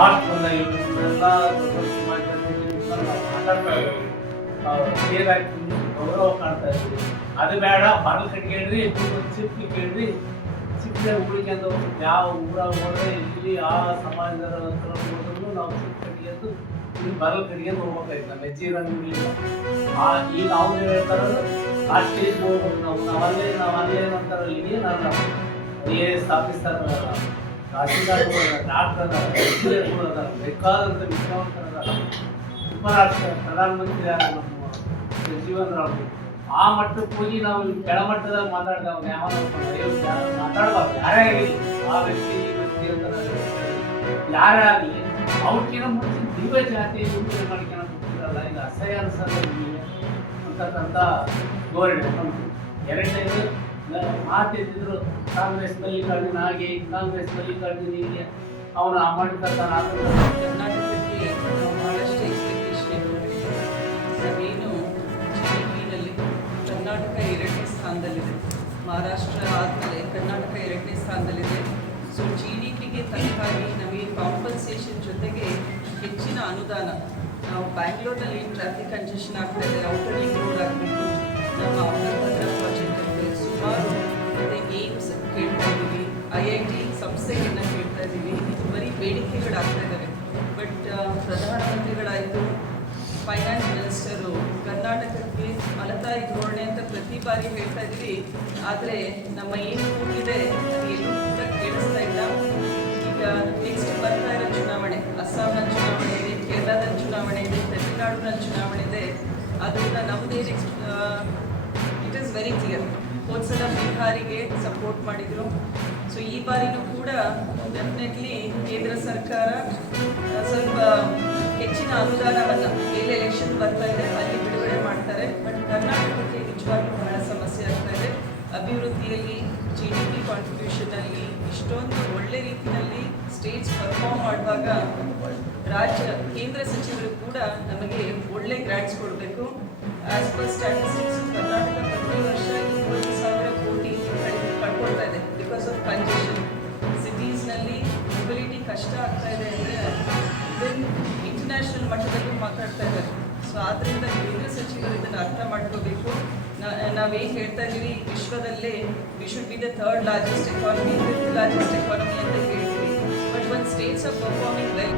Fast ಬಂದಾಗ ಇವರೆಲ್ಲ ಮಾತಾಡ್ತಾ ಇದ್ದೀವಿ, ಗೌರವ ಕಾಣ್ತಾ ಇದ್ವಿ. ಅದು ಬೇಡ, ಬಾಗಿಲು ಕಟ್ಕೇಳ್ರಿ, ಚಿಪ್ಪಿ ಕೇಳ್ರಿ, ಚಿಕ್ಕ ಉಳಿಕೆಂದು ಯಾವ ಊರಾಗ ಹೋದ್ರೆ ಇಲ್ಲಿ ಆ ಸಮಾಜದ ಹತ್ರ ಹೋದ್ರೂ ನಾವು ಚಿಕ್ಕ ಕಟ್ಟಿಗೆಂದು ಇಲ್ಲಿ ಬಾಗಿಲು ಕಟ್ಟಿಗೆಂದು ಹೋಗ್ಬೇಕಾಯ್ತು. ನಮ್ಮ ಹೆಜ್ಜೆ ಇರಂಗಿಲ್ಲ. ಈಗ ಅವ್ರು ಹೇಳ್ತಾರ ಆ ಸ್ಟೇಜ್ಗೆ ಹೋಗ್ಬೇಕು ನಾವು, ನಾವಲ್ಲೇ ಅಂತಾರ. ಇಲ್ಲಿ ನಾನು IAS ಆಫೀಸರ್, ತಹಸೀಲ್ದಾರ್ಗಳು, ಡಾಕ್ಟರ್, ಇಂಜಿನಿಯರ್ಗಳು ಅದಾರ, ಬೇಕಾದಂಥ ವಿದ್ಯಾವಂತರದಾರ, ಉಪರಾಷ್ಟ್ರ ಪ್ರಧಾನಮಂತ್ರಿ ನಮ್ಮ ಜೀವನ್ ರಾಮ್. ಆ ಮಟ್ಟಕ್ಕೆ ಹೋಗಿ ನಾವು ಕೆಳಮಟ್ಟದಾಗ ಮಾತಾಡಿದವಾಗ ಯಾವ ಮಾತಾಡಬಾರ್ದು. ಯಾರೇ ಆಗಲಿ, ಆ ವ್ಯಕ್ತಿ ಈ ವ್ಯಕ್ತಿ ಅಂತ ಯಾರೇ ಆಗಲಿ, ಅವ್ರಿಗಿನ ಮುಂಚೆ ದಿವ್ಯ ಜಾತಿ ಯೋಚನೆ ಮಾಡ್ಕೊಂಡು ಹೋಗ್ತಿರಲ್ಲ, ಇದು ಅಸಹ್ಯ ಅನ್ಸಲ್ಲ ಅಂತಕ್ಕಂಥ ಧೋರಣೆ ಬಂತು. ಎರಡನೇದು ಮಾತಿದ್ರು, ಕಾಂಗ್ರೆಸ್ ಮಲ್ಲಿಕಾರ್ಜುನ ಹಾಗೆ, ಕಾಂಗ್ರೆಸ್ ಮಲ್ಲಿಕಾರ್ಜುನ ಹೀಗೆ, ಅವನು ಆ ಮಾಡಿರ್ತಕ್ಕ ಕರ್ನಾಟಕಕ್ಕೆ ನಾವು ಬಹಳಷ್ಟು ಎಕ್ಸ್ಪೆಕ್ಟೇಷನ್ ನಾವೇನು GDP-ನಲ್ಲಿ ಕರ್ನಾಟಕ 2ನೇ ಸ್ಥಾನದಲ್ಲಿದೆ. ಮಹಾರಾಷ್ಟ್ರ ಆದಮೇಲೆ ಕರ್ನಾಟಕ 2ನೇ ಸ್ಥಾನದಲ್ಲಿದೆ. ಸೊ GDP-ಗೆ ತಕ್ಕಾಗಿ ನಮಗೆ ಕಾಂಪನ್ಸೇಷನ್ ಜೊತೆಗೆ ಹೆಚ್ಚಿನ ಅನುದಾನ. ನಾವು ಬ್ಯಾಂಗ್ಳೂರ್ನಲ್ಲಿ ಟ್ರಾಫಿಕ್ ಕಂಜೆಷನ್ ಆಗ್ತಾ ಇದೆ, ಔಟರ್ ರಿಂಗ್ ರೋಡ್ ಆಗಬೇಕು, ನಮ್ಮ ಅಮೃತಭದ್ರ ಪ್ರಾಜೆಕ್ಟ್ ಇದೆ, ಸುಮಾರು ಏಮ್ಸ್ ಕೇಳ್ತಾ ಇದ್ದೀವಿ, IIT ಸಂಸ್ಥೆಗಳನ್ನ ಕೇಳ್ತಾ ಇದ್ದೀವಿ. ಇದು ಬರೀ ಬೇಡಿಕೆಗಳಾಗ್ತಾ ಇದ್ದಾವೆ. ಬಟ್ ಪ್ರಧಾನಮಂತ್ರಿಗಳಾಯಿತು, ಫೈನಾನ್ಸ್ ಮಿನಿಸ್ಟರು ಕರ್ನಾಟಕಕ್ಕೆ ಫಲದಾಯಿ ಧೋರಣೆ ಅಂತ ಪ್ರತಿ ಬಾರಿ ಹೇಳ್ತಾ ಇದ್ದೀವಿ. ಆದರೆ ನಮ್ಮ ಏನು ಕೂಗಿದೆ ಅದು ಎಲ್ಲೂ ಕೂಡ ಕೇಳಿಸ್ತಾ ಇಲ್ಲ. ಈಗ ನೆಕ್ಸ್ಟ್ ಬರ್ತಾ ಇರೋ ಚುನಾವಣೆ, ಅಸ್ಸಾಂನಲ್ಲಿ ಚುನಾವಣೆ ಇದೆ, ಕೇರಳದಲ್ಲಿ ಚುನಾವಣೆ ಇದೆ, ತಮಿಳುನಾಡಿನಲ್ಲಿ ಚುನಾವಣೆ ಇದೆ. ಅದರಿಂದ ನಮ್ಮದೇನು ಇಟ್ ಈಸ್ ವೆರಿ ಕ್ಲಿಯರ್. ಹೋದ ಸಲ ಬಿಹಾರಿಗೆ ಸಪೋರ್ಟ್ ಮಾಡಿದರು. ಸೊ ಈ ಬಾರಿನೂ ಕೂಡ ಡೆಫಿನೆಟ್ಲಿ ಕೇಂದ್ರ ಸರ್ಕಾರ ಸ್ವಲ್ಪ ಹೆಚ್ಚಿನ ಅನುದಾನವನ್ನು ಎಲ್ಲಿ ಎಲೆಕ್ಷನ್ ಬರ್ತಾ ಇದೆ ಅಲ್ಲಿ ಬಿಡುಗಡೆ ಮಾಡ್ತಾರೆ. ಬಟ್ ಕರ್ನಾಟಕಕ್ಕೆ ನಿಜವಾಗ್ಲೂ ಬಹಳ ಸಮಸ್ಯೆ ಆಗ್ತಾ ಇದೆ. ಅಭಿವೃದ್ಧಿಯಲ್ಲಿ, GDP ಕಾಂಟ್ರಿಬ್ಯೂಷನಲ್ಲಿ ಇಷ್ಟೊಂದು ಒಳ್ಳೆ ರೀತಿಯಲ್ಲಿ ಸ್ಟೇಟ್ಸ್ ಪರ್ಫಾರ್ಮ್ ಮಾಡುವಾಗ ಕೇಂದ್ರ ಸಚಿವರು ಕೂಡ ನಮಗೆ ಒಳ್ಳೆ ಗ್ರಾಂಟ್ಸ್ ಕೊಡಬೇಕು. ಆ್ಯಸ್ ಪರ್ ಸ್ಟ್ಯಾಟಿಸ್ಟಿಕ್ಸ್ ಕರ್ನಾಟಕ ಪ್ರತಿ ವರ್ಷ 20,000 ಕೋಟಿ ಕಳ್ಕೊಳ್ತಾ ಇದೆ ಬಿಕಾಸ್ ಆಫ್ ಕಂಜೆಷನ್. ಸಿಟೀಸ್ನಲ್ಲಿ ಮೊಬಿಲಿಟಿ ಕಷ್ಟ ಆಗ್ತಾ ಇದೆ ಅಂದರೆ ಇದನ್ನು ಇಂಟರ್ನ್ಯಾಷನಲ್ ಮಟ್ಟದಲ್ಲೂ ಮಾತಾಡ್ತಾ ಇದ್ದಾರೆ. ಸೊ ಆದ್ದರಿಂದ ಕೇಂದ್ರ ಸಚಿವರು ಇದನ್ನು ಅರ್ಥ ಮಾಡ್ಕೋಬೇಕು. ನಾವೇನು ಹೇಳ್ತಾ ಇದ್ದೀವಿ, ವಿಶ್ವದಲ್ಲೇ we should be the 3rd largest economy, 5th largest economy ಅಂತ ಹೇಳ್ತೀವಿ. But when states are performing well